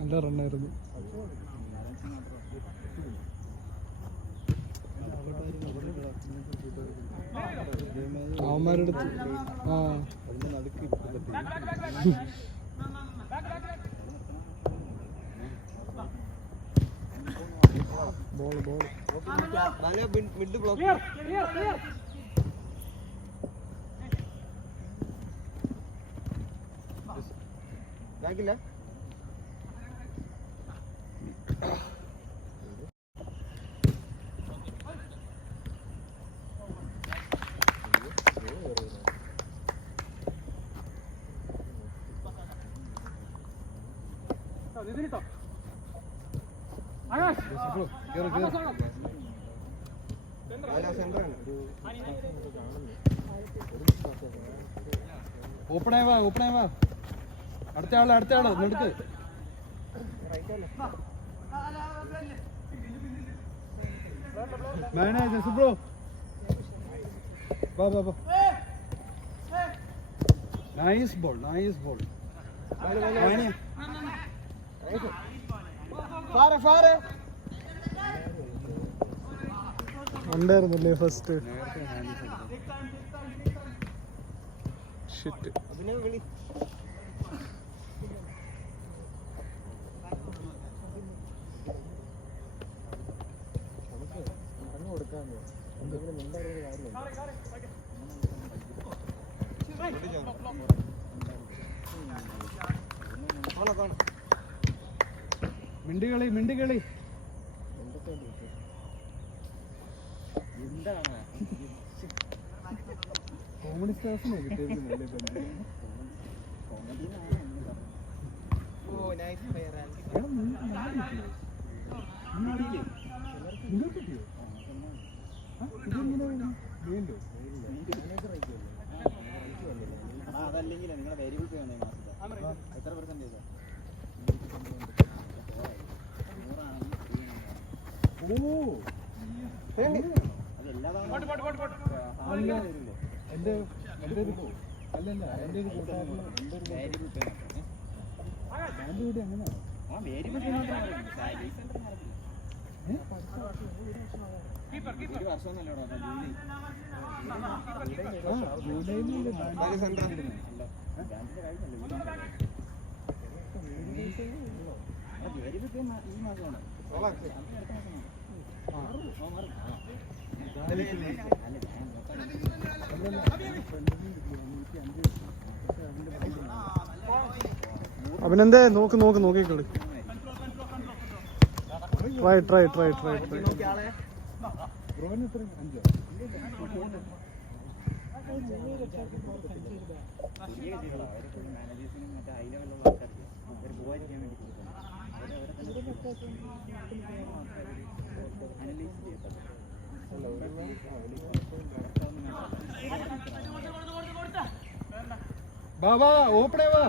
നല്ല റണ്ണായിരുന്നു. അവന്മാരെടുത്ത് ball mid block ബാക്കില്ല. ഓപ്പണായി വാ അടുത്ത ആള് എടുക്ക്. ബ്രോ വാ നൈസ് ബോൾ ഉണ്ടായിരുന്നല്ലേ ഫസ്റ്റ്. ഷിറ്റ് മിണ്ടികളി കോമഡി സ്റ്റാഫിനെ കിട്ടിയിരിക്കുന്നല്ലേ. അതല്ലെങ്കിൽ നിങ്ങളുടെ വേരിയബിൾസ് വേണേ എത്ര പെർസെന്റേജ്? അഭിനന്ദേ നോക്കിക്കളി. ട്രൈ ബാബാ ഓപ്പണേ വാ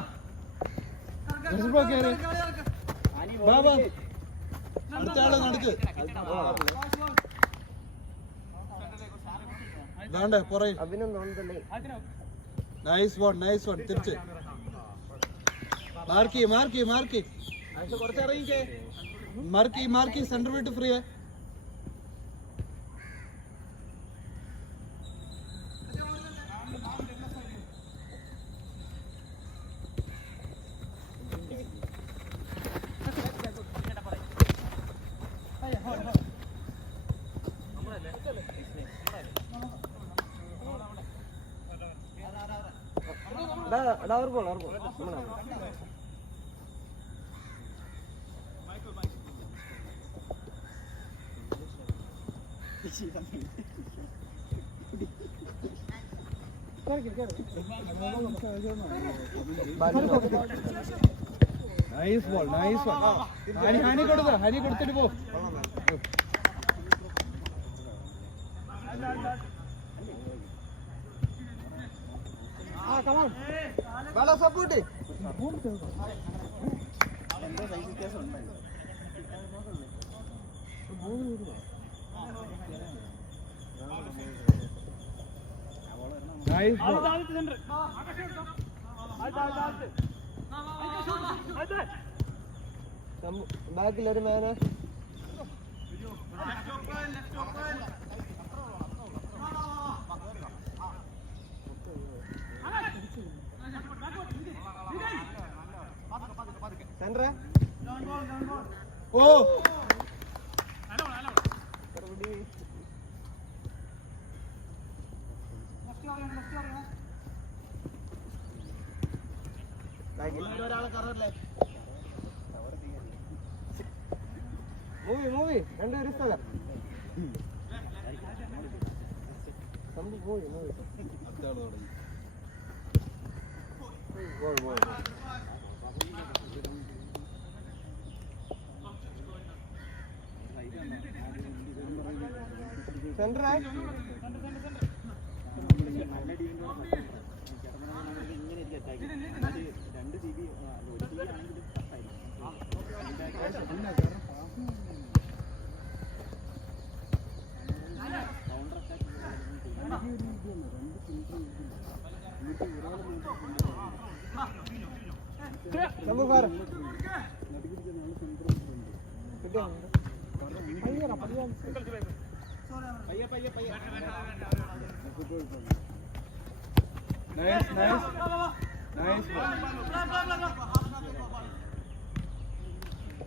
ബാബാ അടുത്ത ആള് നടക്ക്. വേണ്ടേ പുറകെ. നൈസ് വൺ തിരിച്ച് മാർക്ക് കുറച്ചിറങ്ങിക്കേ. മാർക്ക് സെന്റർ വിട്ട് free. Nice ball, nice ball. Honey കൊടുത്തോ, ഹനി കൊടുത്തിട്ട് പോ. സപ്പോർട്ട് ബാക്കിലൊരു മേന സെന്റർ ഓ മൂവി രണ്ടുപേരും സ്ഥലം സെന്റർ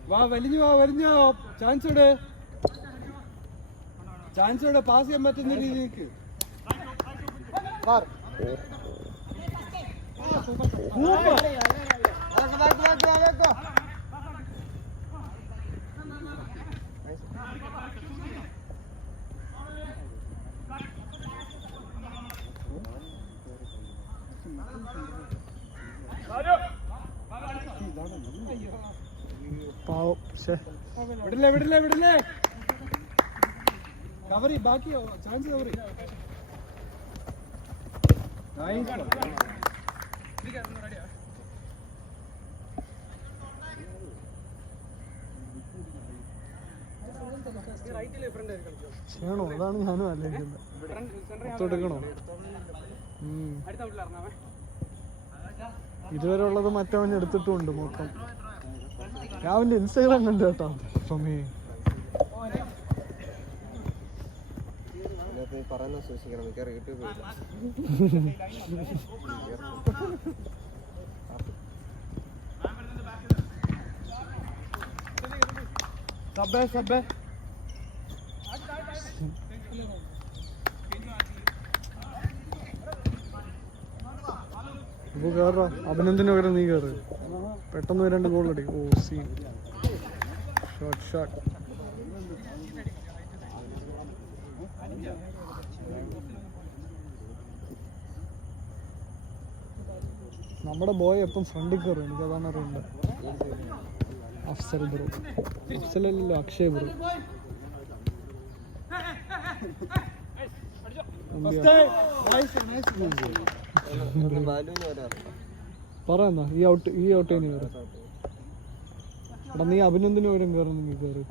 വാ വലിഞ്ഞു ചാൻസ് ഇട് പാസ് ചെയ്യാൻ പറ്റുന്ന രീതിക്ക് വിടില്ലേ കവറി ബാക്കിയോ ചാൻസ് കവറി ചെയ്യണോ? അതാണ് ഞാനും ആലോചിക്കുന്നത്. എടുക്കണോ? ഇതുവരെ ഉള്ളത് മറ്റവൻ എടുത്തിട്ടുണ്ട് മൊത്തം. ഞാൻ അവന്റെ ഇൻസ്റ്റാഗ്രാം കണ്ടു കേട്ടോ. പറയുന്ന സൂക്ഷിക്കണം, യൂട്യൂബ് സബ്ബേ ഇപ്പൊ കേറാ. അഭിനന്ദന് പകരം നീ കയറ്. പെട്ടെന്ന് 2 ഗോൾ അടി. ഓ സി ഷോട്ട് നമ്മുടെ ബോയ് എപ്പം ഫ്രണ്ടിൽ കയറും. എനിക്കതാണ് അറിയണ്ടത്. അഫ്സൽ ബ്രോ, അഫ്സലല്ലോ അക്ഷയ് ബ്രോ. പറയുന്ന ഈ ഔട്ട് ഇനി കയറും. എടാ നീ അഭിനന്ദന് പകരം കയറുന്നു. നീ കയറി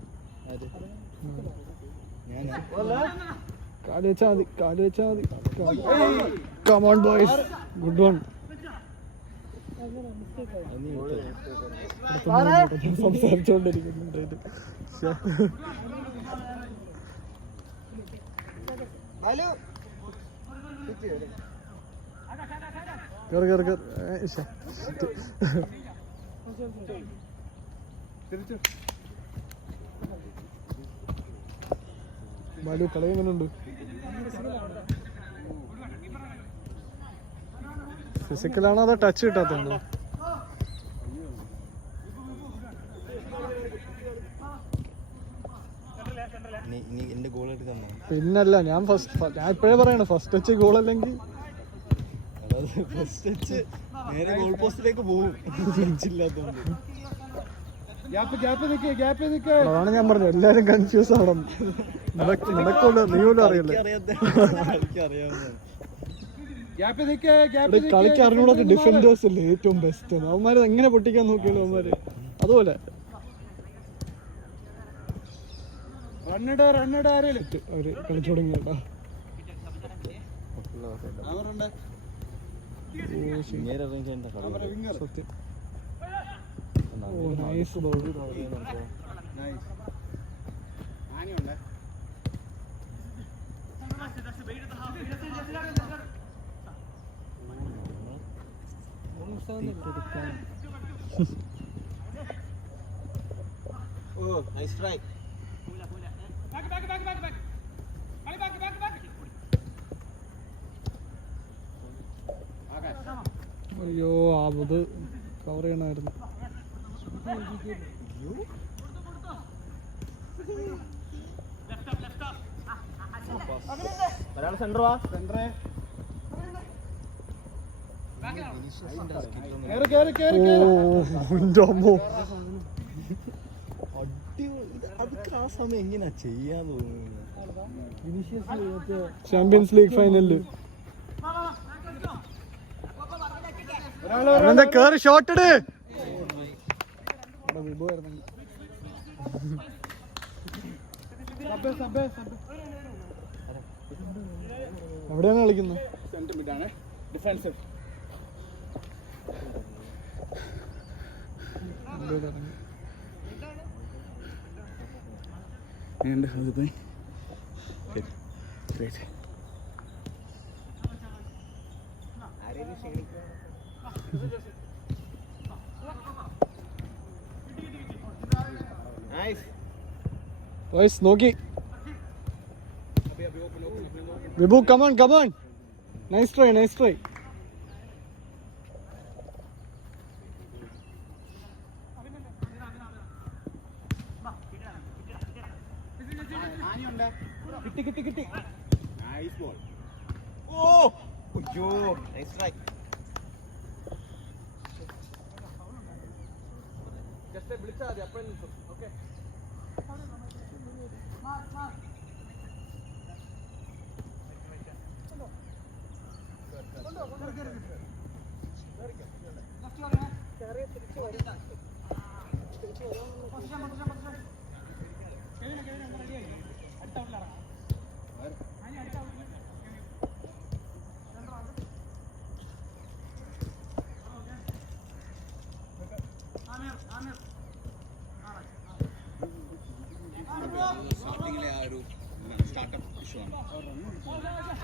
കാല് വെച്ചാ മതി. Come on boys, good one. സംസാരിച്ചോണ്ടിരിക്കുന്നുണ്ട്. Balu കളി എങ്ങനെയുണ്ട്? ഫിസിക്കലാണോ അതോ ടച്ച് കിട്ടാത്തതുണ്ടോ? എന്റെ ഗോൾ പിന്നല്ല ഞാൻ ഇപ്പോഴേ പറയണ ഫസ്റ്റ് ടച്ച് ഗോൾ അല്ലെങ്കിൽ അതാണ് ഞാൻ പറഞ്ഞു എല്ലാരും കൺഫ്യൂസ് ആവണം. നടക്കൂല, നീ പോലും അറിയില്ല. കളിക്ക് അറിഞ്ഞൂടാത്ത ഡിഫൻഡേഴ്സ് അല്ലേ ഏറ്റവും ബെസ്റ്റ്. അവന്മാര് എങ്ങനെ പൊട്ടിക്കാൻ നോക്കിയാലും അവന്മാര് അതുപോലെ അവര് കളിച്ചു തുടങ്ങിയതാ. സത്യം. ഓ നൈസ് ബോൾ. അയ്യോ അത് കവർ ചെയ്യണമായിരുന്നു. ചാമ്പ്യൻസ് ലീഗ് ഫൈനലില് കേറി ഷോട്ട് ഇട്. എവിടെയാണ് കളിക്കുന്നത്? നോക്കി Vibhu, come on come on. Nice try, nice try. കിട്ടി. Nice ball. ഓ അയ്യോ, നൈസ് ട്രൈ. ജസ്റ്റ് വിളിച്ചാ മതി, അപ്പോൾ ഓക്കേ.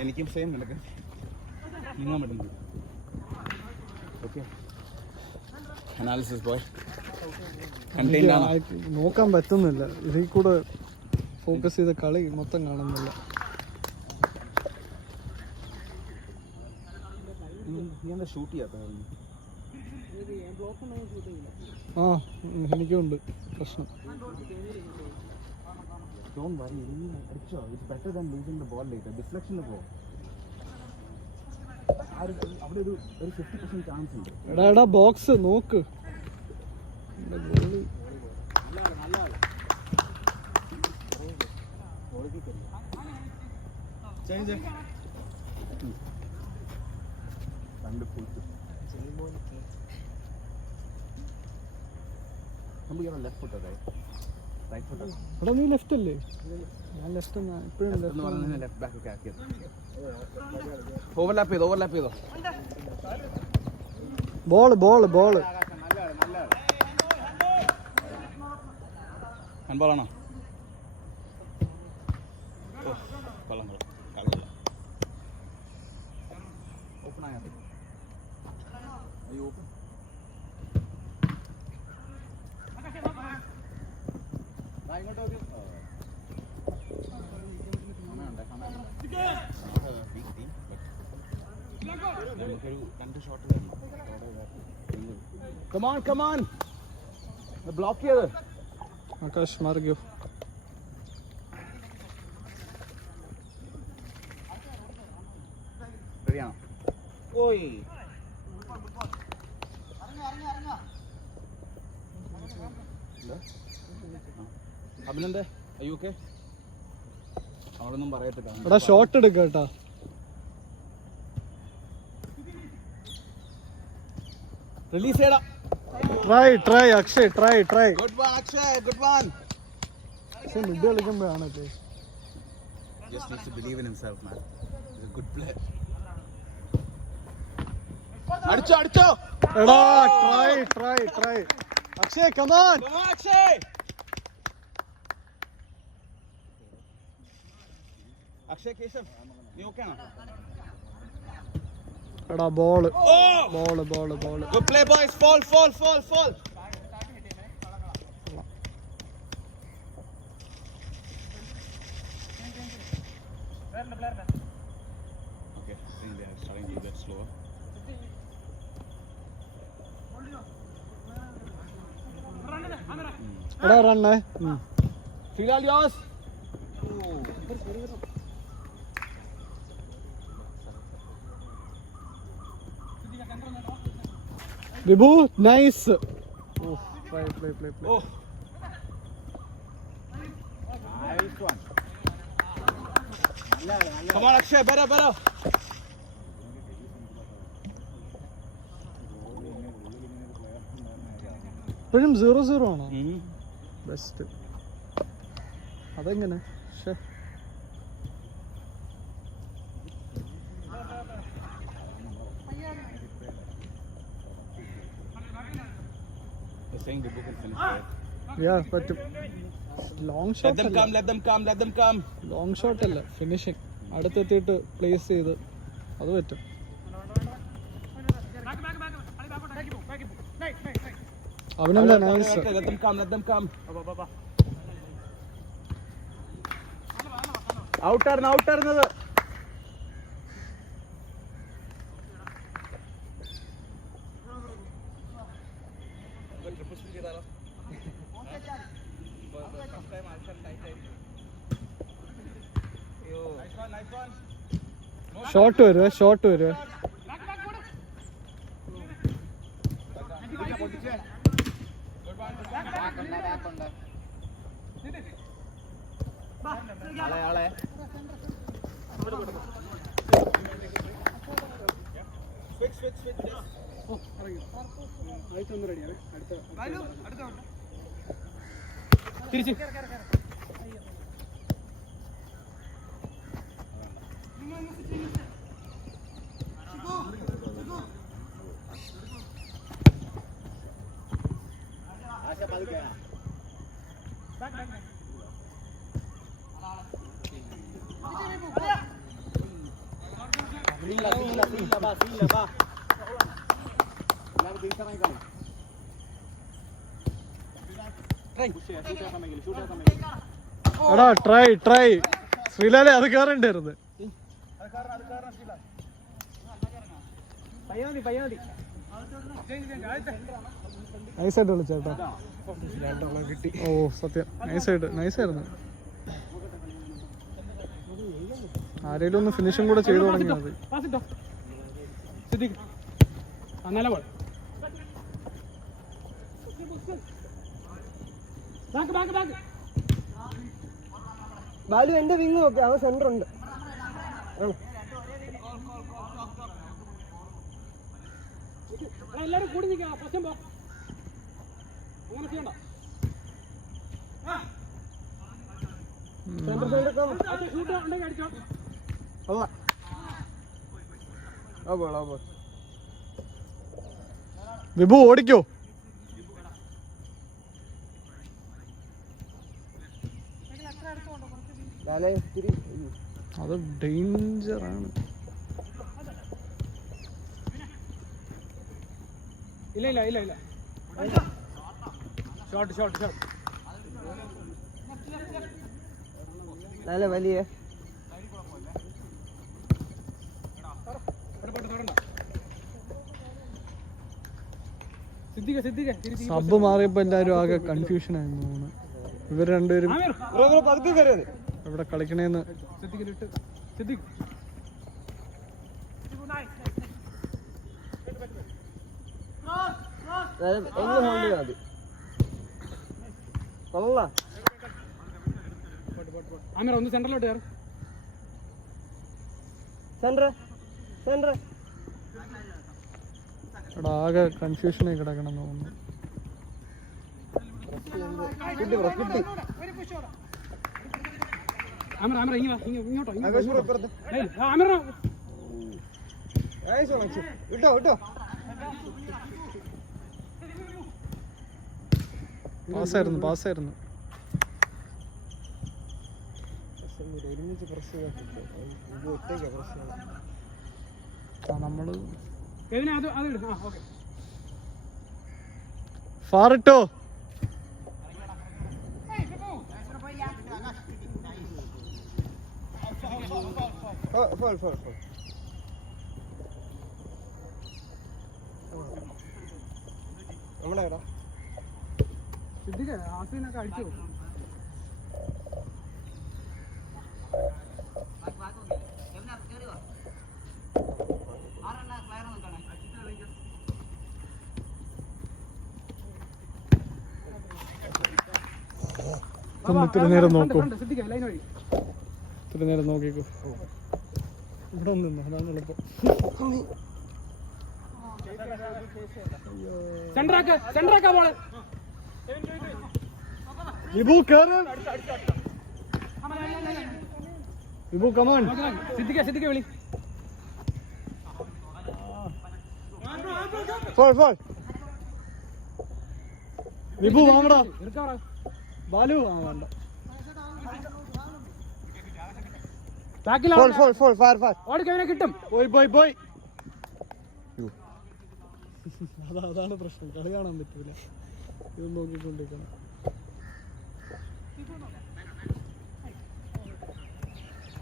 എനിക്കും സെയിം നിനക്ക് നീങ്ങാൻ പറ്റുന്നത്. Okay, analysis boy. നോക്കാൻ പറ്റുന്നില്ല, ഇതിൽ കൂടെ ഫോക്കസ് ചെയ്ത കളി മൊത്തം കാണുന്നില്ല. ഷൂട്ട് ചെയ്യാത്ത ആ എനിക്കുണ്ട് പ്രശ്നം. Don't worry, it's better than losing the ball later. Deflection go. അവിടെ ഒരു 50% ചാൻസ് ഉണ്ട്. എടാ ബോക്സ് നോക്ക്. ചേഞ്ച് രണ്ട് ഫുൾസ് നമുക്ക് ലെഫ്റ്റ് ഫുട്ട് അല്ലേ റൈറ്റ് ഫുട്ട്? എടാ നീ ലെഫ്റ്റ് അല്ലേ? ഞാൻ ലെഫ്റ്റ് ഇപ്പോഴും ലെഫ്റ്റ് ബാക്ക് ഒക്കെ ആക്കിയത്. ഓവർലാപ്പ് ചെയ്തോ. ബോൾ ഹാൻഡ്ബോളാണോ? ഓപ്പൺ ആയാൽ open. Come on. Block here. Akash, मार गयो. ശരിയാണോ? ഓയ് അഭിനന്ദേ, അയ്യോ ഓക്കെ. അവളൊന്നും പറയത്തില്ല. എടാ ഷോട്ട് എടുക്ക കേട്ടാ. റിലീസ് ചെയ്യടാ. Try Akshay, try. Good one Akshay, good one. പക്ഷെ മിഡ് കളിക്കുമ്പോഴാണല്ലേ. Just needs to believe in himself, man. He's a good player. അടിച്ചോ. എടാ try. Akshay come on. Akshay Keshav, നീ ഓക്കേ ആണോ? എടാ ball. Good play boys. Fall. Okay, I think they are starting to get slower. എടാ റണ്ണേ. Feel all yours. Vibhu nice. Play. Oh. Nice one. Come on Akshay, better. ഇപ്പോഴും 0-0 ആണോ? Best. അതെങ്ങനെ? Saying the book is finished. പറ്റും. Long shot Let them come. Long shot അല്ല, finishing. അടുത്തെത്തിയിട്ട് place ചെയ്ത് അത് പറ്റും. Abhinandan nice. Let them come. ഔട്ടായിരുന്നത്. ഷോട്ട് വരുവേ. ആളെ തിരിച്ച് എടാ ട്രൈ. ശ്രീലാലെ അത് കയറണ്ടായിരുന്നു. നൈസായിട്ട് വിളിച്ചേട്ടാ. ഓ സത്യം നൈസായിരുന്നു. ആരേലും ഒന്ന് ഫിനിഷും കൂടെ ചെയ്തു തുടങ്ങിയാൽ മതി. ബാലു എന്റെ വിങ് നോക്കി, അവൻ സെന്റർ ഉണ്ട്. എല്ലാരും കൂടി നിൽക്കാം. പ്രശ്നം പോ, അങ്ങനെ ചെയ്യണ്ട. വിഭു ഓടിക്കോ. അത് ഡേഞ്ചറാണ്. ഇല്ല ഷോട്ട് നല്ല വലിയ സബ് മാറിയപ്പോ എല്ലാരും ആകെ കൺഫ്യൂഷൻ ആയിരുന്നു തോന്നുന്നു. ഇവർ രണ്ടുപേരും എവിടെ കളിക്കണേന്ന്. മതി കൊള്ളാം. ആമിറ ഒന്ന് സെന്ററിലോട്ട് കയറും. സെന്റർ സെന്റർ എടാ ആകെ കൺഫ്യൂഷനായി കിടക്കണം തോന്നുന്നു. കിട്ടി ബ്രോ കിട്ടി. ആമിറ ആമിറ ഇങ്ങോട്ടോ ആകാശ് ബ്രോ ഇപ്പുറത്ത്. ആമിറ വിട്ടോ വിട്ടോ. പാസ്സായിരുന്നു ഒരുമിച്ച് പ്രസ് ഒറ്റയ്ക്കാ പ്രസ് നമ്മള് അത് എടുക്കും. ആ ഓക്കെ. ഫാറിട്ടോ ഫോൾ ഫോൾ ഫോൾ. നമ്മുടെ എടാ സിദ്ദിഖ് ആസിനൊക്കെ അടിച്ചു. ഇത്തിരി നേരം നോക്കൂ. സിദ്ദിഖ് ലൈൻ വഴി ഇത്തിരി നേരം നോക്കിക്കോ. ഇവിടെ നിന്നു അതാണ് എളുപ്പം. സെന്ററാക്കാ ബോള്. വിഭു കേറ്. വിഭു കമാൺ. സിദ്ദിഖ് വിളി. Foul foul. വിഭു വാങ്ങടാ. എടുക്കാറാ ബാലു വേണ്ട. Foul foul foul far far. ഓടി കവിനെ കിട്ടും. പോയി അതാണ് പ്രശ്നം. കളി കാണാൻ പറ്റൂല. ഇത് നോക്കിക്കൊണ്ടിരിക്കണം.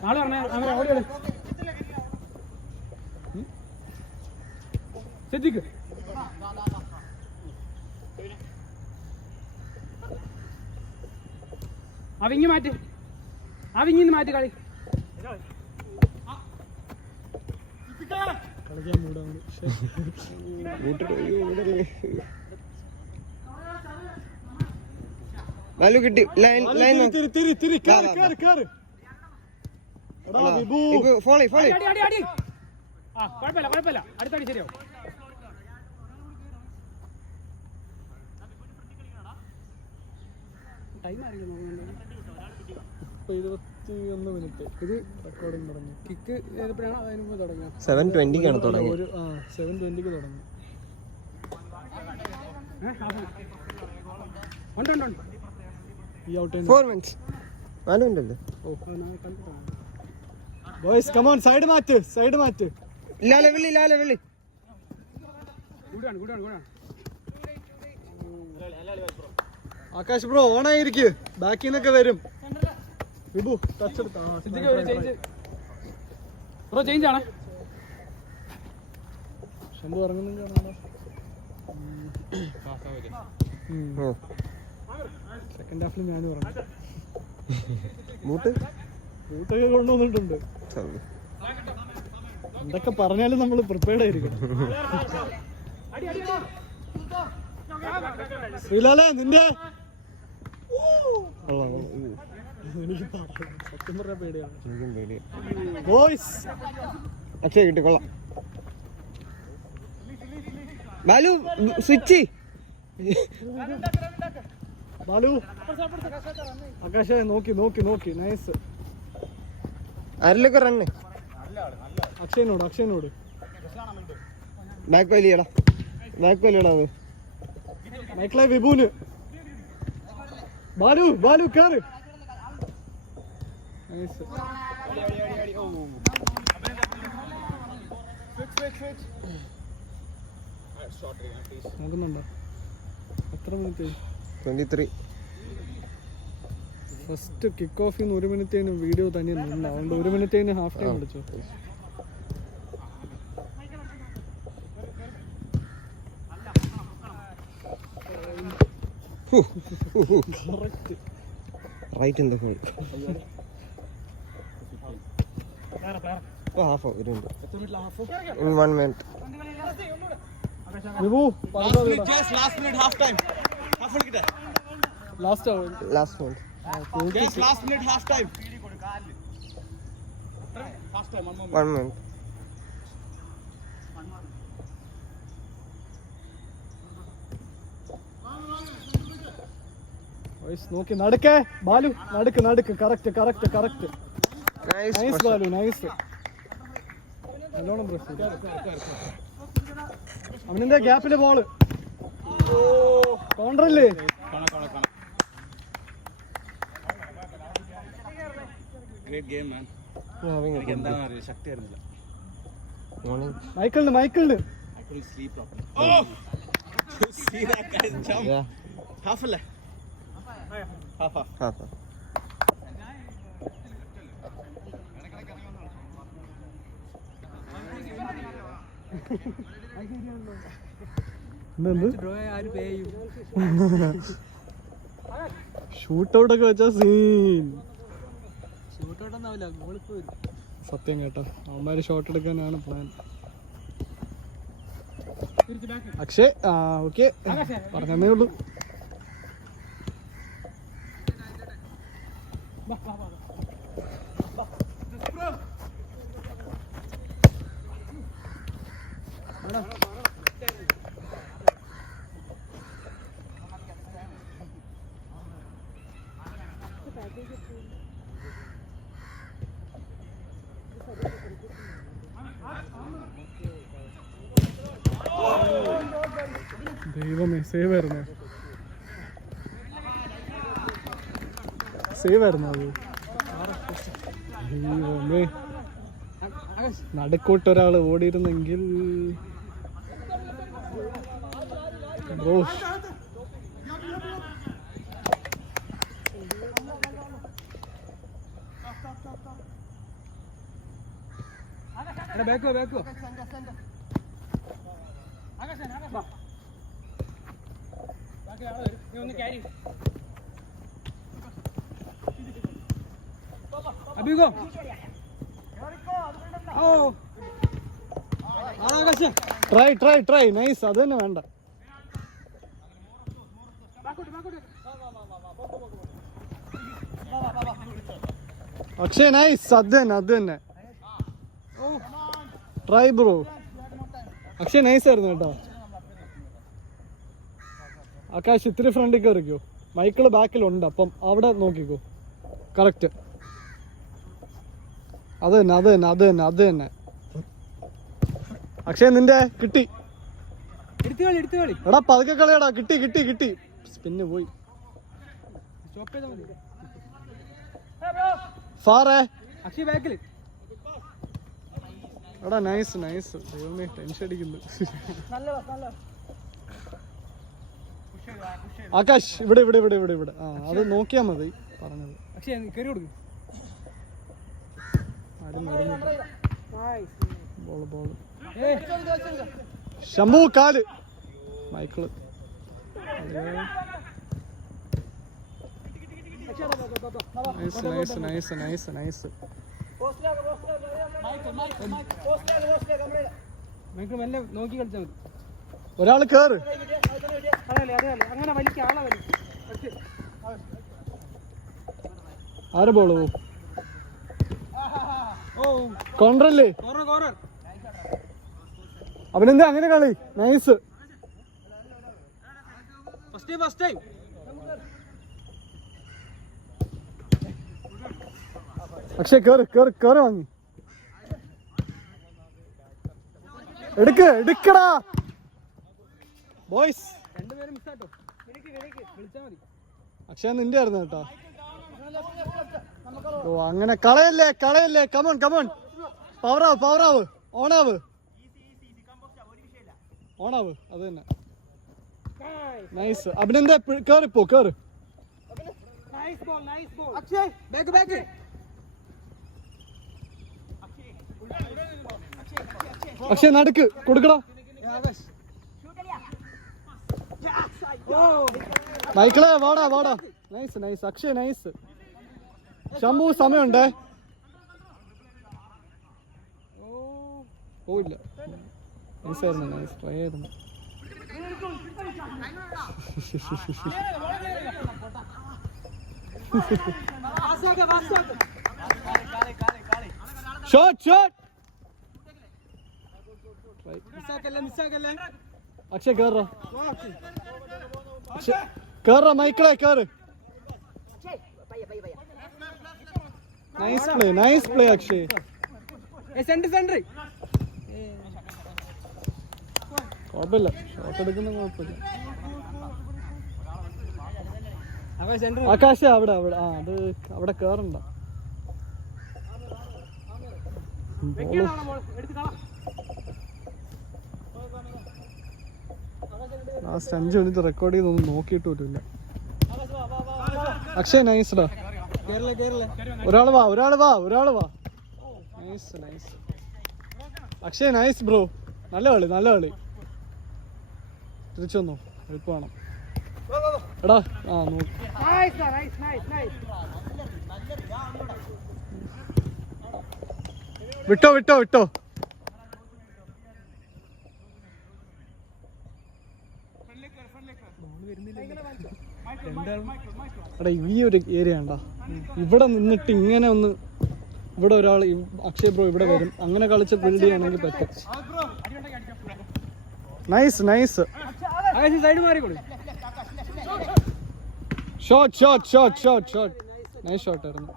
നാളെ പറഞ്ഞ അങ്ങനെ ഓടിയോളൂ. സിദ്ദിഖ് അവിങ്ങി മാറ്റി. അവിങ്ങിന്ന് മാറ്റി കളി. കളിക്കാൻ മൂടാണ്. ബാലു കിട്ടി. Line line Foley Foley. അടി. ആ കുഴപ്പമില്ല. അടുത്തടി ശരിയാവും. ടൈം അറിയില്ല. 21 മിനിറ്റ്. ഇത് റെക്കോർഡിംഗ് തുടങ്ങി. കിക്ക് ഏതെപ്പോഴാണ് അതിന് മുമ്പ് തുടങ്ങിയത്? 7:20 തുടങ്ങി. 7:20 തുടങ്ങി. ഉണ്ട്. ഈ ഔട്ട് 4 minutes. ബാലു ഉണ്ടല്ലോ. Boys come on. സൈഡ് മാറ്റ്. ലാലെ വിളി. ഗുഡാണ്. ആകാശ് ബ്രോ ഓണായിരിക്ക്. ബാക്കിൽ നിന്നൊക്കെ വരും. വിഭു ടച്ച് എടുത്താ. ബ്രോ ചേഞ്ച് ആണ്. ശംഭു ഇറങ്ങുന്നുണ്ട്. സെക്കൻഡ് ഹാഫിൽ ഞാനും ഇറങ്ങും. ബൂട്ടൊക്കെ കൊണ്ടുവന്നിട്ടുണ്ട്. എന്തൊക്കെ പറഞ്ഞാലും നമ്മൾ പ്രിപ്പയർഡ് ആയിരിക്കണം. ശ്രീലാലേ നിന്റെ എനിക്ക് സത്യം പറഞ്ഞ പേടിയാണ്. ബോയ്സ് അക്ഷയ് കിട്ടി. കൊള്ളാം. ബാലു സ്വിച്ച്. ബാലു ആകാശ നോക്കി നൈസ്. ആരിലൊക്കെ റണ്ണ്. അക്ഷയനോട് ബാക്ക് വലിയടാ. മൈക്കിളെ വിഭുന്. ബാലു കേറ്. നൈസ്. നോക്കുന്നുണ്ടോ എത്ര മിനിറ്റ്? 23. ഫസ്റ്റ് കിക്ക് ഓഫിന്ന് 1 മിനിറ്റേന് വീഡിയോ തന്നെ നിന്ന്. അതുകൊണ്ട് 1 മിനിറ്റേന് ഹാഫ് ടൈം വിളിച്ചു. Right in the hole. Half വരുന്നുണ്ട് എത്ര minute half? In 1 minute. Vibhu Last minute half time. Half കളിക്കട്ടെ. Last last minute. Yes, last minute half time. Half time, 1 more 1 minute. നോക്കി നടക്കേ ബാലു, നടക്ക് കറക്റ്റ്. Nice Balu, nice. നല്ലോണം press. അവനെന്താ ഗ്യാപ്പിലെ ബോള് കൗണ്ടറല്ലേ? Great game, man. Having a എനിക്ക് എന്താണെന്ന് അറിയില്ല, ശക്തി ആയിരുന്നില്ല. morning. മൈക്കിളിന് I couldn't sleep properly. Oh! You see that guy's jump? Yeah. Half അല്ലേ? Half. Half. ഷൂട്ടൗട്ട് ഒക്കെ വെച്ച സീൻ. സത്യം കേട്ടോ, അവന്മാര് ഷോട്ട് എടുക്കാനാണ് പ്ലാൻ. അക്ഷയ് ഓക്കെ പറഞ്ഞേ ഉള്ളൂ. ദൈവമേ, സേവ് ആയിരുന്നു അത്. ദൈവമേ, നടുക്കോട്ടൊരാള് ഓടിയിരുന്നെങ്കിൽ. ബാക്കോ അബിഗോ. Try nice. അത് തന്നെ വേണ്ട. അക്ഷയ് നൈസ്. അത് തന്നെ ട്രൈ ബ്രോ. അക്ഷയ് നൈസ് ആയിരുന്നു കേട്ടോ. ആകാശ് ഇത്തിരി ഫ്രണ്ടിൽ കയറിക്കോ. മൈക്കിള് ബാക്കിലുണ്ട്, അപ്പം അവിടെ നോക്കിക്കോ. കറക്റ്റ്. അത് തന്നെ. അക്ഷയ് നിന്റെ കിട്ടി. എടാ പതുക്കെ കളിയടാ. കിട്ടി. സ്പിന്ന് പോയി. ഫാറേ എടാ നൈസ്. ദൈവമേ, ടെൻഷൻ അടിക്കുന്നു. ആകാശ് ഇവിടെ. അത് നോക്കിയാ മതി പറഞ്ഞത്. ബോള് ശംഭു കാല്. Michael nice. നോക്കി കളിച്ചാൽ മതി. ഒരാള് കേറ്. അങ്ങനെ വലിയ ആളെ ആര് ബോളോ? കോൺട്രല്ലേ? അവനെന്താ അങ്ങനെ കളി? നൈസ്. First time. അക്ഷയ് കേറ് വാങ്ങി. എടുക്കടാ ബോയ്സ്. രണ്ടുപേരും മിസ്സാട്ടോ. വിളിച്ചാ മതി. അക്ഷയ് നിന്റെ ആയിരുന്നു കേട്ടോ. ഓ അങ്ങനെ കളയല്ലേ. കമോൺ. പവറാവ്. ഓണാവ്. അത് തന്നെ. നൈസ്. അഭിനന്ദ കേറ്. അക്ഷയ് ബാക്ക്. അക്ഷയ് നടുക്ക് കൊടുക്കടാ. മൈക്കിളെ വാടാ. നൈസ്. അക്ഷയ് നൈസ്. ശംഭു സമയമുണ്ടേ. പോയില്ല. നൈസായിരുന്നു, നൈസ് ട്രൈ ആയിരുന്നു. Shot shot. അക്ഷയ് കേറ, കേറ മൈക്കിളെ കേറ്. Nice play Akshay. കുഴപ്പമില്ല, ഷോട്ട് എടുക്കുന്ന കുഴപ്പമില്ല. ആകാശ അവിടെ അവിടെ അത് അവിടെ കേറണ്ട. ലാസ്റ്റ് 5 മിനിറ്റ് റെക്കോർഡ് ചെയ്തൊന്നും നോക്കിയിട്ട് പോലുമില്ല. അക്ഷയ് നൈസ്ഡാ. ഒരാള് വാ. Nice Akshay, nice bro. നല്ല കളി. തിരിച്ചു വന്നോ, ഹെൽപ്പ് വേണം എടാ. വിട്ടോ. എടാ ഈ ഒരു ഏരിയ ഉണ്ടോ, ഇവിടെ നിന്നിട്ട് ഇങ്ങനെ ഒന്ന്, ഇവിടെ ഒരാൾ അക്ഷയ് ബ്രോ ഇവിടെ വരും, അങ്ങനെ കളിച്ച് ബിൽഡ് ചെയ്യണമെങ്കിൽ പറ്റും. Nice shot. നൈസ് ഷോട്ട് ആയിരുന്നു.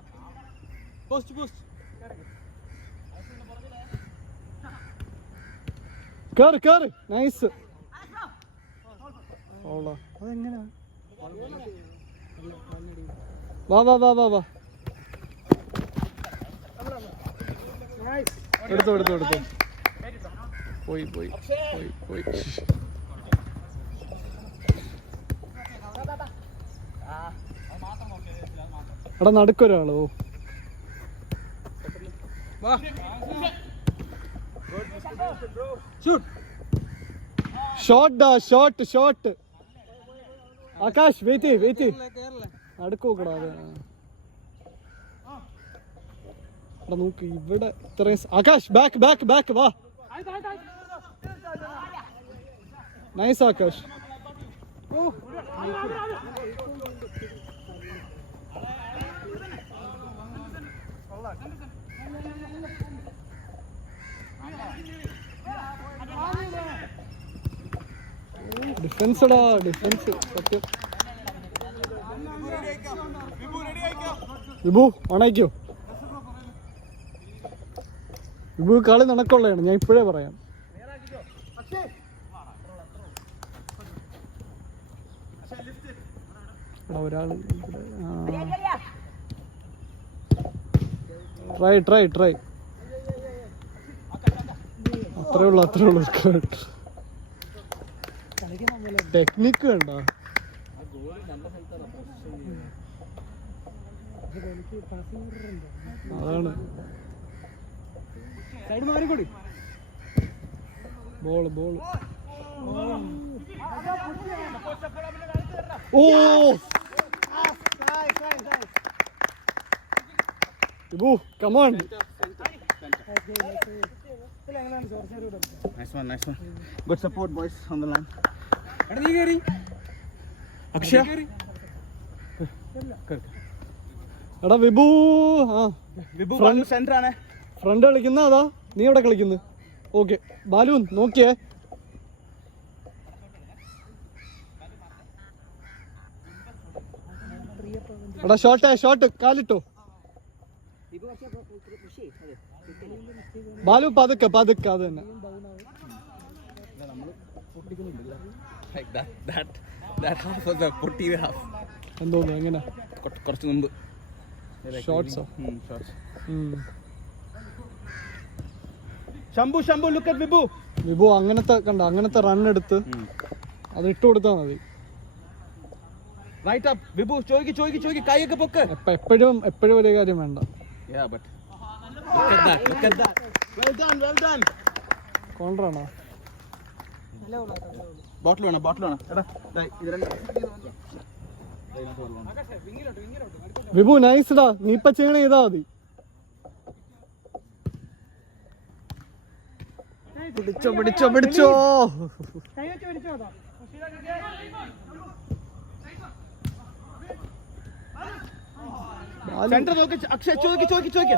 കേറ്. നൈസ്. അതെങ്ങനെയാ? വാ. എടുത്തോ. പോയി. എടാ നടുക്കൊരാളോ. ഷോട്ട്. ആകാശ് വെയിറ്റ്. അടുക്കോക്കടാ. എടാ നോക്ക് ഇവിടെ ഇത്രയും. ആകാശ് ബാക്ക് വാ. നൈസ് ആകാശ്. ഡിഫൻസ് സത്യം. വിഭു ഓണാക്കിയോ? വിഭു കളി നടക്കുള്ളതാണ്, ഞാൻ ഇപ്പോഴേ പറയാം. ഒരാള് ട്രൈ. അത്രേ ഉള്ളു. ടെക്നിക്ക് വേണ്ട. അതാണ് ബോള്. ഓ Ibu, come on. Nice one. Good support, boys, on the line. Akshay. എടാ വിഭു. വിഭു സെന്റർ ആണ്. ഫ്രണ്ട് കളിക്കുന്ന അതാ, നീ എവിടെ കളിക്കുന്നു? ഓക്കെ ബാലു നോക്കിയേ. എടാ ഷോട്ട് കാലിട്ടോ. ബാലു പതുക്കെ അത് തന്നെ. എന്തോന്നു എങ്ങനെ കുറച്ച് മുമ്പ് ഷോട്ട്സോ? ശംഭു ലുക്ക് അറ്റ് വിഭു. വിഭു അങ്ങനത്തെ റൺ എടുത്ത് അത് ഇട്ട് കൊടുത്താൽ മതി. റൈറ്റ് അപ്പ് വിഭു. ചോദിക്ക് കൈയൊക്കെ പൊക്ക്. എപ്പോഴും ഒരേ കാര്യം വേണ്ട. Yeah, but look at that. Well done. കോൺട്രാണോ? ബോട്ടിൽ വേണം. എടാ ഇത് രണ്ട്. വിഭു നൈസ്ഡാ. നീ ഇപ്പൊ ചെയ്യണ ചെയ്താ മതി. പിടിച്ചോ പിടിച്ചോ പിടിച്ചോ. കൈ വെച്ച് പിടിച്ചോ അതാ. സെന്റർ നോക്ക് അക്ഷയ്, ചോദിക്ക്.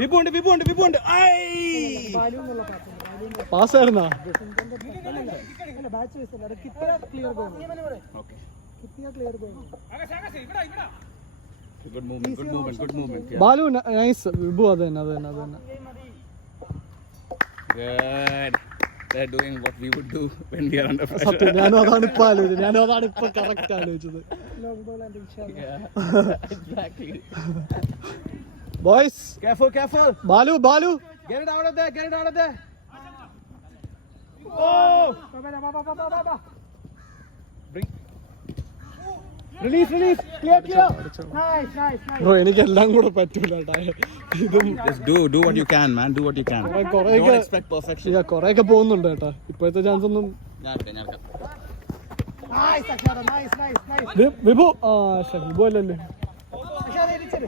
വിഭു ഉണ്ട്. ബാലു എന്നുള്ള പാസ്. പാസ്സായിരുന്നാ? അല്ല ബാച്ച് വെച്ചല്ല. അത് കിട്ടിയ ക്ലിയർ ഗോൾ. ഓക്കെ, കിട്ടിയ clear goal. Good movement. Balu nice. Vibhu അത് തന്നെ. Good. They're doing what we would do when we are under pressure. സത്യം, ഞാനും അതാണ് ഇപ്പൊ കറക്റ്റ് ആലോചിച്ചത്. ലോങ് ബോൾ ആൻഡ് ഇൻഷാല്ല. Yeah, exactly. Boys Careful. Balu Get it out of there. Oh! Ba. Bring. Release. Clear. Nice. Bro എനിക്ക് എല്ലാം കൂടെ പറ്റൂല കേട്ടാ. ഇതും Just do what you can, man. Do what you can. കുറേയൊക്കെ Don't expect perfection. കുറേയൊക്കെ പോകുന്നുണ്ട് കേട്ടാ. ഇപ്പോഴത്തെ ചാൻസ് ഒന്നും. Nice, Akshara. Nice. വിഭു വിഭു അല്ലല്ലേ. Akshara ഇടിച്ചത്.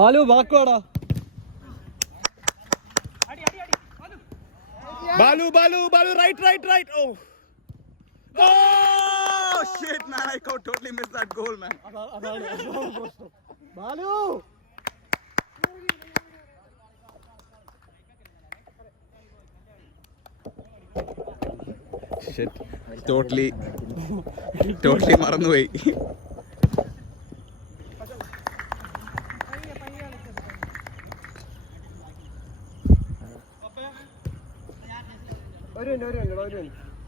Balu ബാക്കുവാടാ. Balu, right. Oh shit, man! I totally missed that goal, man. അതാണ് പ്രശ്നം. ബാലു Shit, totally മറന്നുപോയി. ഒരു മിനിറ്റ്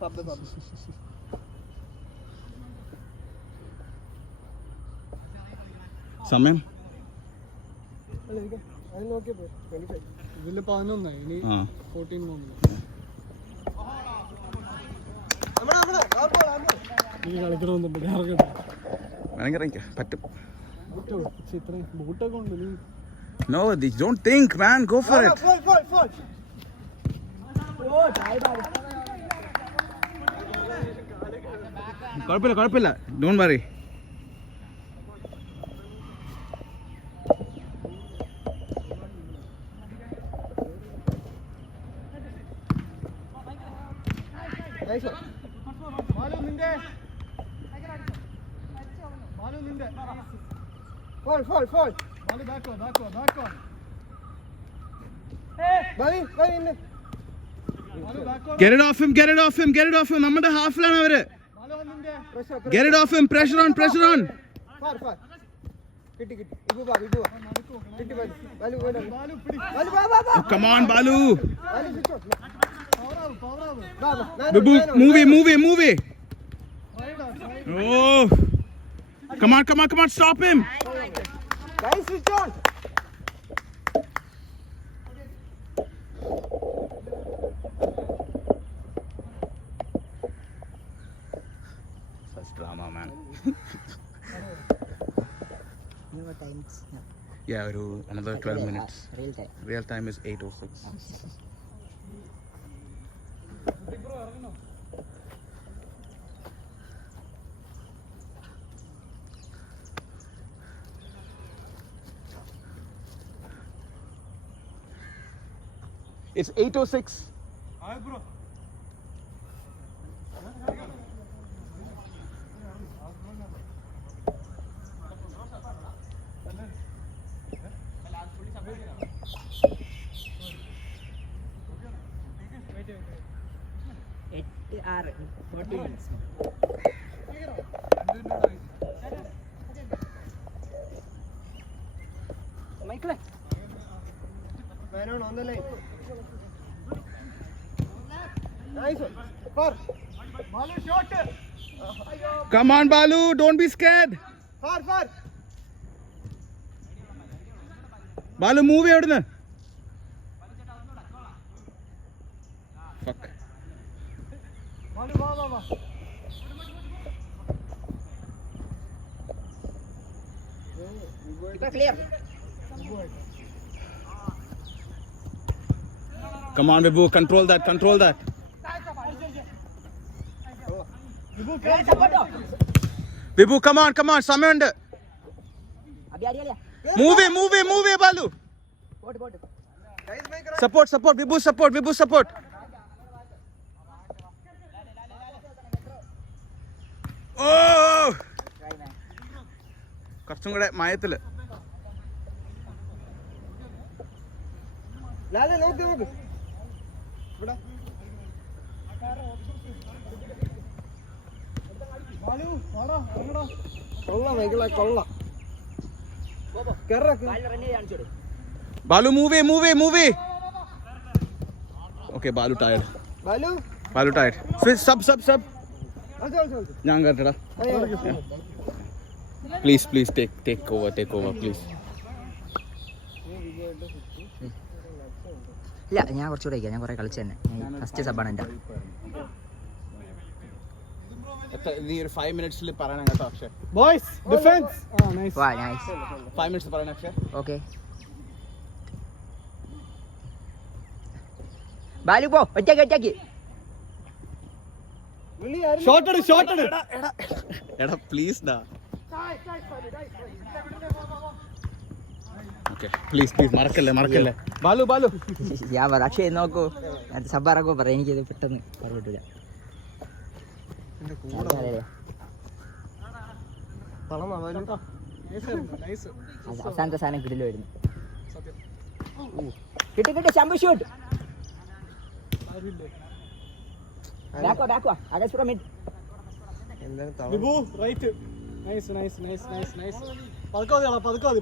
സബ് സമയം അത് നോക്കിയപ്പോ 25. ഇതില് 11 ഇനി ആ 14 പോകുന്നു. എനിക്ക് കളിക്കണമെന്നുണ്ട്. ഇറങ്ങിക്ക പറ്റും. ഇത്രയും ബൂട്ടൊക്കെ ഉണ്ട്. നീ No, don't think, man. Go for it. Fall. കുഴപ്പമില്ല. Don't worry. ബാലു നിന്റെ Fall. ബാലു ബാക്ക് വാ. Bali in. ബാലു ബാക്ക് വാ. Get it off him. നമ്മുടെ ഹാഫിലാണ് അവര്. ബാലു നിന്റെ Pressure. Get it off him. Pressure on. Far. Kitti. Ibu ba. Kitti Bali. Balu പിടി. Bali ba. Oh, come on, Balu. Bali switch off. പവറാവ്. Ba. Bibu, move it. Oh. Come on. Stop him. Guys, switch on. Such drama, man. Your times. Yeah, another 12 minutes. Real time. Real time is 8:06. It's 8:06. Hi bro. It are 40 minutes. Michael. Man on the line. Nice one. Far. Balu shot. Come on, Balu. Don't be scared. Far. Balu, move അവിടുന്ന്. Fuck. Balu വാ. Clear. Come on, Bibu. Control that. Bibu, come on. സമയമുണ്ട്. Abhi. Move it, Balu. What? Guys, make right. Support. Vibu, support. Oh! കുറച്ചും കൂടെ മയത്തില്. ലാലെ നോക്ക്. ഇവിടെ. ബാലു, വാടാ, ഇറങ്ങടാ. കൊള്ളാം മൈക്കിളെ കൊള്ളാം. കേറക്ക്. Balu, move. Okay, Balu tired. Switch, sub. അതെ. ഞാൻ കേട്ടടാ. Please, take over, please. ഇല്ല, ഞാൻ കുറച്ചുകൂടെ ഞാൻ കുറെ കളിച്ചു തന്നെ. ഫസ്റ്റ് സബാണ് എൻ്റെ. നീ ഒരു 5 മിനിറ്റ്സിൽ പറയണം കേട്ടോ അക്ഷയ്. Boys defence. നൈസ്. വാ നൈസ്. 5 മിനിറ്റ്സ് പറയണം അക്ഷയ്. ഓക്കെ. ബാലു പോ, ഒറ്റയ്ക്ക്. ഷോട്ട് എടു. എടാ പ്ലീസ് ഡാ. ഓക്കെ പ്ലീസ് മറക്കല്ലേ. ബാലു ഞാൻ പറ അക്ഷയ് നോക്കൂ. സബ്ബാറൊക്കെ പറ, എനിക്കത് പെട്ടെന്ന് പറഞ്ഞിട്ടില്ല. അവസാനത്തെ സാധനം കിടിലായിരുന്നു. കിട്ടി ശംഭു ഷൂട്ട്. ബാക്ക് വാ. അഗസ്റ്റ് from mid. Vibhu right. Nice. പതുക്കെ മതി.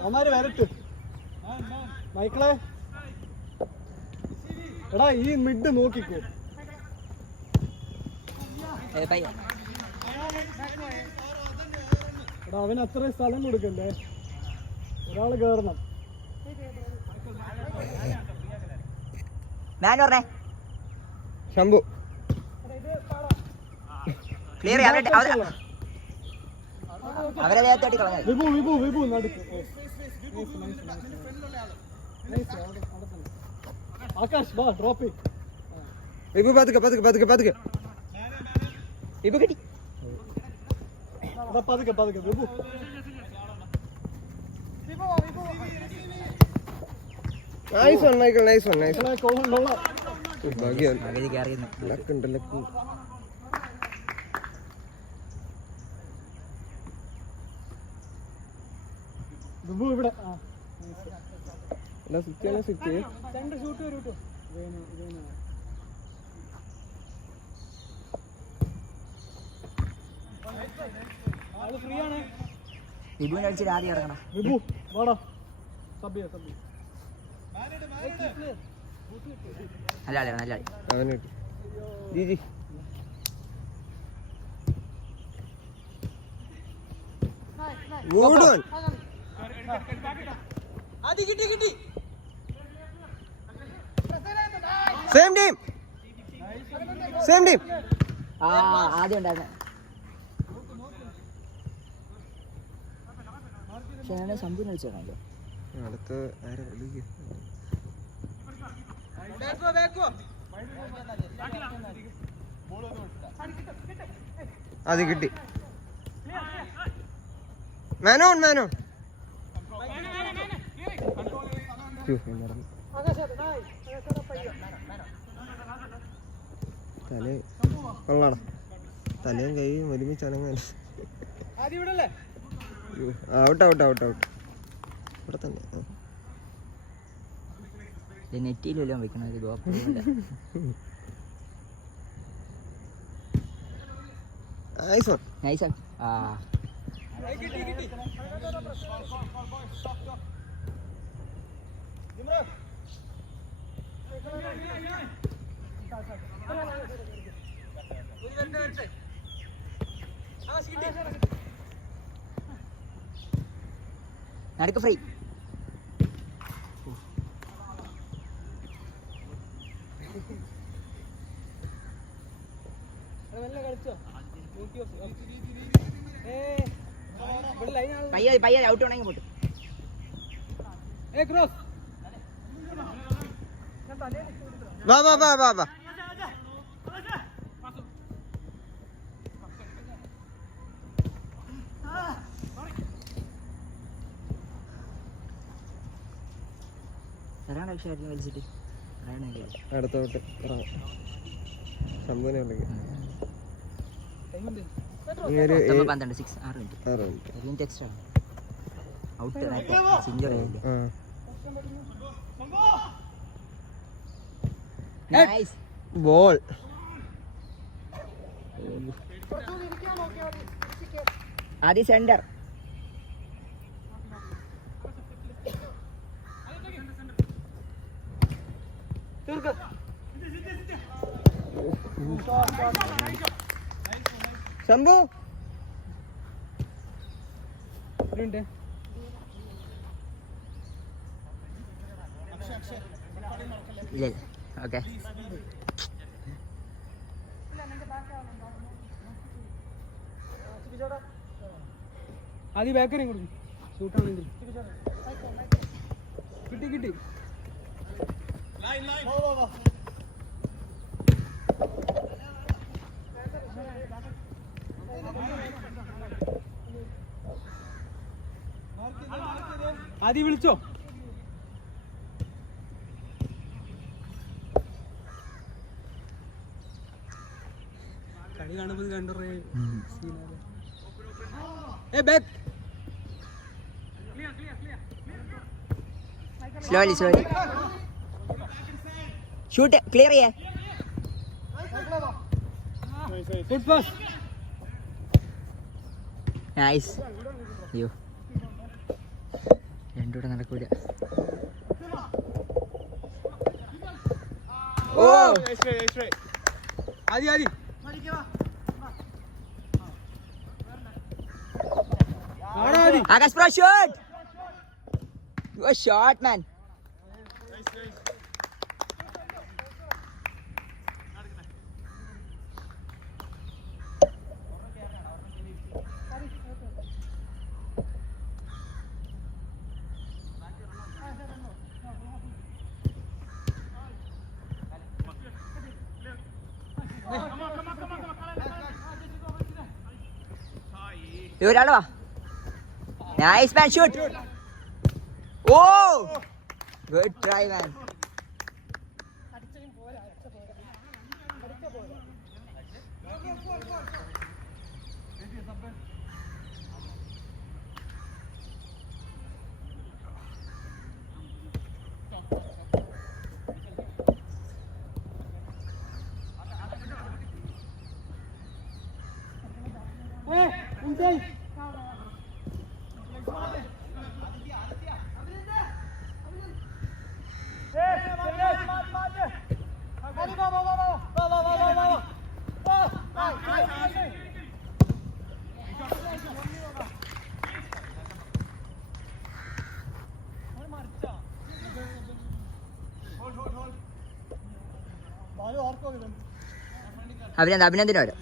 അവന്മാര് വരട്ട്. മൈക്കിളെ എടാ ഈ മിഡ് നോക്കിക്കോ. എടാ അവന് അത്ര സ്ഥലം കൊടുക്കണ്ടേ, ഒരാള് കേറണം. ശംഭു അവരെ ദേഹത്തോട്ട് കളഞ്ഞു. വിഭു നടുക്ക്. ആകാശ് വാ ഡ്രോപ്പ്. ഇപ്പൊ പതുക്കെ. ഇപ്പൊ കിട്ടി. പതുക്കെ Vibhu. Nice one Michael, nice one. കൊള്ളാം. ഭാഗ്യം. പകുതി കയറിയിരുന്നു. ലക്കുണ്ട്. വിഭു ഇവിടെ. സ്വിച്ച്. രണ്ട് ഷൂട്ട് വരും കേട്ടോ. ആള് ഫ്രീ ആണ്. വിഭുവിനെ അടിച്ചിട്ട് ആദ്യം ഇറങ്ങണം. വിഭു വാടാ. സബ് നല്ല കളി. അവന് G good one. Same team. ആദ്യം ഉണ്ടായിരുന്നു. പക്ഷെ ഞാൻ ശംഭുവിനെ അടിച്ചോ. അടുത്ത ആരാ വിളിക്കുക? അത് കിട്ടി. മാനോൺ തലേ കൊള്ളാടാ. തലയും കൈയും ഒരുമിച്ച് അനങ്ങാൻ. ഔട്ട് ഇവിടെ തന്നെ. നെറ്റിയിലെല്ലാം വെക്കണം. ഒരു നൈസ്. നടക്ക് ഫ്രീ. പയ്യ ഔട്ട് ആണെങ്കിൽ പോട്ട്. വാ. തരാണ് പക്ഷേ ആയിരുന്നു വലിച്ചിട്ട് പറയണെങ്കിൽ അടുത്തോട്ട് ശമ്പൂനെ വിളിക്കാം. ഇനി ഒരു 12 6 6 minute 6 minute. 1 minute extra out സിഞ്ചർ ആയില്ലേ. ആ നൈസ് ബോൾ. ആദ്യ സെന്റർ. ശംഭു ഇല്ല ഓക്കെ. ആദ്യം ബേക്കറി കൊടുക്കും ഷൂട്ടാണെങ്കിൽ. കിട്ടി ആദ്യം വിളിച്ചോ. കളി കാണുമ്പോൾ കണ്ടറേ സ്ലോലി ഷൂട്ട് ക്ലിയർ ചെയ്യേ. നൈസ്. അയ്യോ രണ്ടൂടെ നടക്കൂല. ഓ ആദ്യം Akash bro, shoot! Good shot, man. ഒരാള് വാ. Nice man, shoot. Oh, good try, man. അഭിനന്ദനം വരും.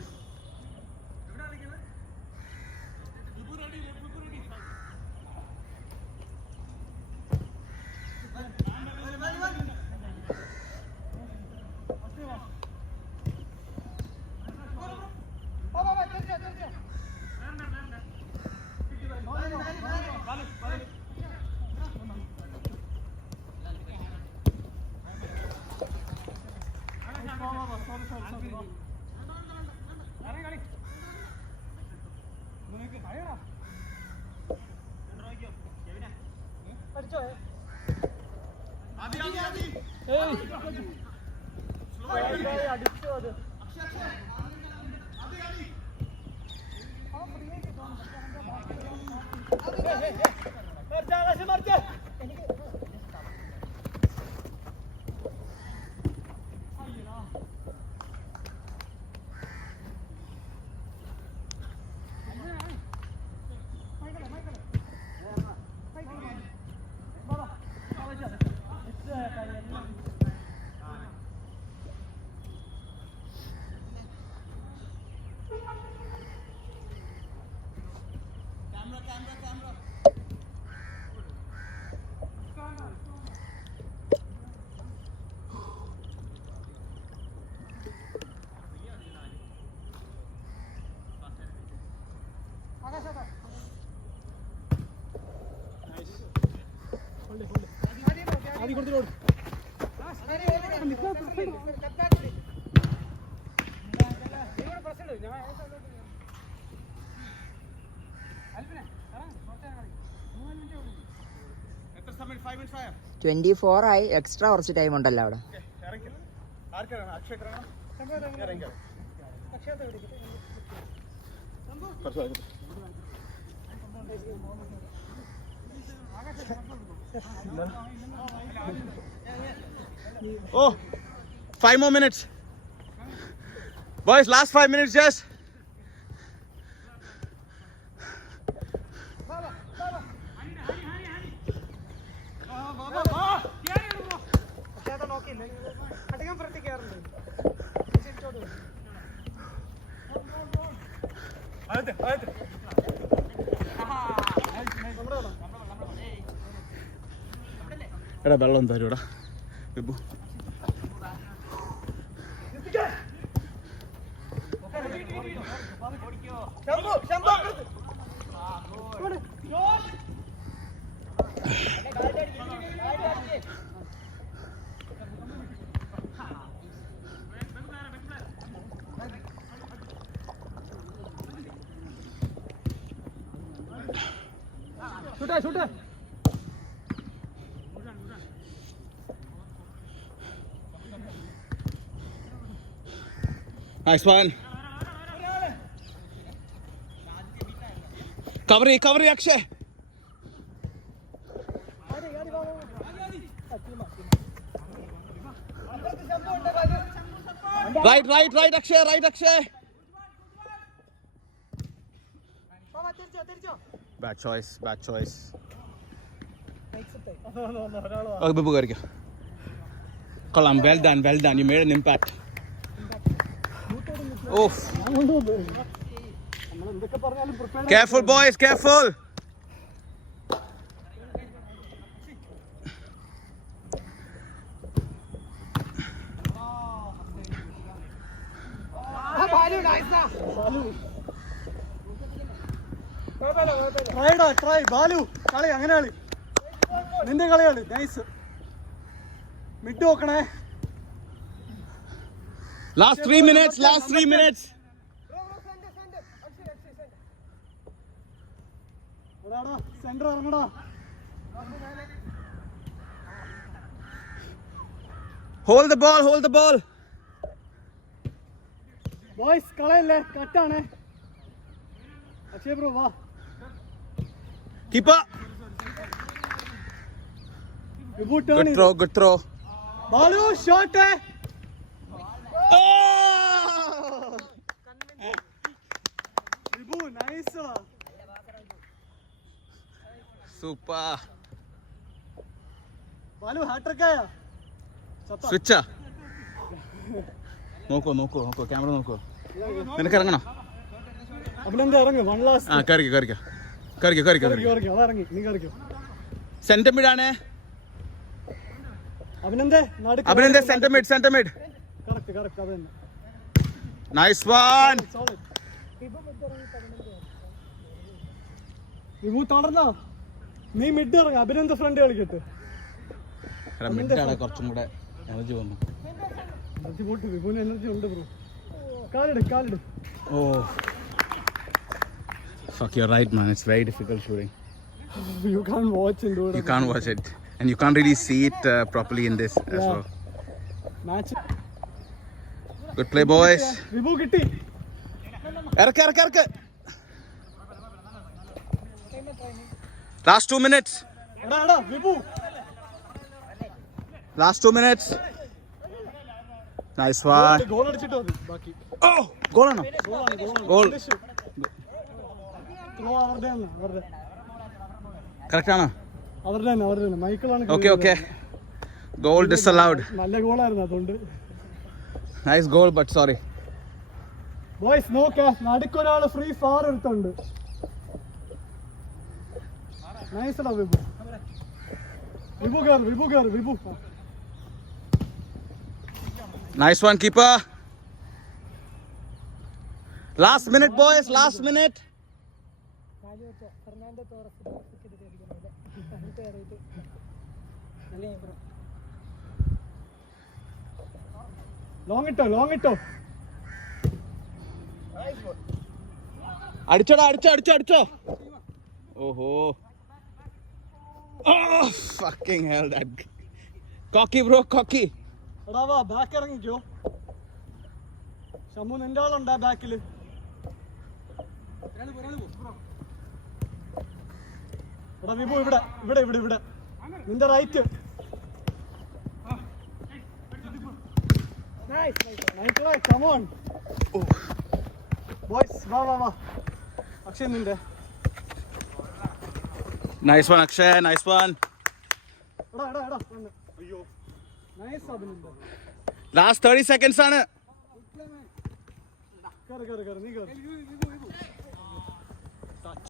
എത്ര സമയം? 5 minutes ആയോ? 24 ആയി. എക്സ്ട്രാ കുറച്ച് ടൈം ഉണ്ടല്ലോ അവിടെ. Oh, 5 more minutes. Boys, last 5 minutes just. എടാ വെള്ളം തരൂടാ വിഭു. Nice one. Cover it, Akshay. Right, Akshay. Bad choice. Okay, Bibu karke. Kalam, well done. You made an impact. Oof. Careful, boys, careful. Try, Balu. Kali, angane കളി. നിന്റെ കളിയാണ്. Nice. Mid നോക്കണേ. Last 3 minutes. Centre ഇറങ്ങടാ. Hold the ball. Boys കളയല്ലേ, കട്ടാണ്. Akshay bro വാ. Keeper. Good throw. Balu shot. Oh! വിഭു nice. Super. Balu hat trick ആയ. Switch. നോക്കൂ camera നോക്കൂ. നിനക്ക് ഇറങ്ങണം. അഭിനന്ദ ഇറങ്ങ്. One last. കയറിക്കോ. ഇറങ്ങി. നീ കയറിക്കോ. സെന്റർ മിഡ് ആണ്. അഭിനന്ദ സെന്റർ മിഡ്. കറക്റ്റ് അത് തന്നെ. Nice one. വിഭു തുടർന്നോ. നീ മിഡ് ഇറങ്ങ. അഭിനന്ദ ഫ്രണ്ട് കളിക്കട്ടെ. മിഡാണ് കുറച്ചും കൂടെ എനർജി വന്നു. വിഭുവിന് എനർജി ഉണ്ട് bro. കാലിട്. Oh. Fuck, you're right, man. It's very difficult shooting. You can't watch it. And you can't really see it properly in this as well. Match. Good play, boys. വിഭു കിട്ടി. ഇറക്ക്. Last 2 minutes. എടാ വിഭു. Last 2 minutes. Nice one. Goal അടിച്ചിട്ട് മതി ബാക്കി. Oh, goal ആണോ? Goal. അവരുടെ Correct ആണോ? അവരുടെ മൈക്കിളാണ്. Okay. Goal disallowed. നല്ല ഗോളായിരുന്നു അതുകൊണ്ട്. Nice goal, but sorry. Boys നോക്ക്, നടുക്കൊരാള് ഫ്രീ ഫാർ എടുത്തുണ്ട്. നൈസ്ഡാ വിഭു കേറ്. Nice one, keeper. Last minute, boys. Last minute. Long ഇട്ടോ അടിച്ചോ. ഓഹോ. Fucking hell, that cocky bro, cocky. എടാ വാ ബാക്ക് ഇറങ്ങിക്കോ. ഷമു നിന്റെ ആളുണ്ടാ ബാക്കില്? എടാ വിഭു ഇവിടെ നിന്റെ റൈറ്റ്. Come on boys, വാ അക്ഷയ് നിന്റെ. Nice one, Akshay, nice one. എടാ അയ്യോ നൈസ് അത് നിന്റെ. Last 30 seconds ആണ്. കേറ് നീ കേറ്.